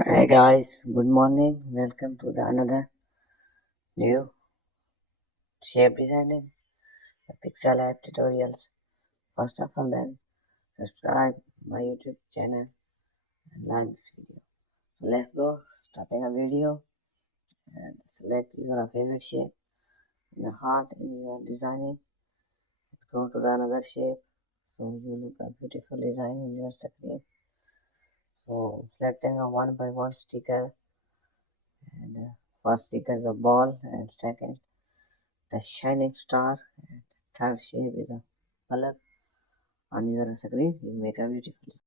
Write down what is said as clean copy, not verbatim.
Hi guys, good morning. Welcome to the another new shape designing the pixel art tutorials. First of all, then subscribe my YouTube channel and like this video. So let's go starting a video and select your favorite shape in the heart in your designing. Go to the another shape so you look a beautiful design in your screen. So selecting a one by one sticker, and first sticker is a ball, and second the shining star, and third shape is a color on your screen. You make a beautiful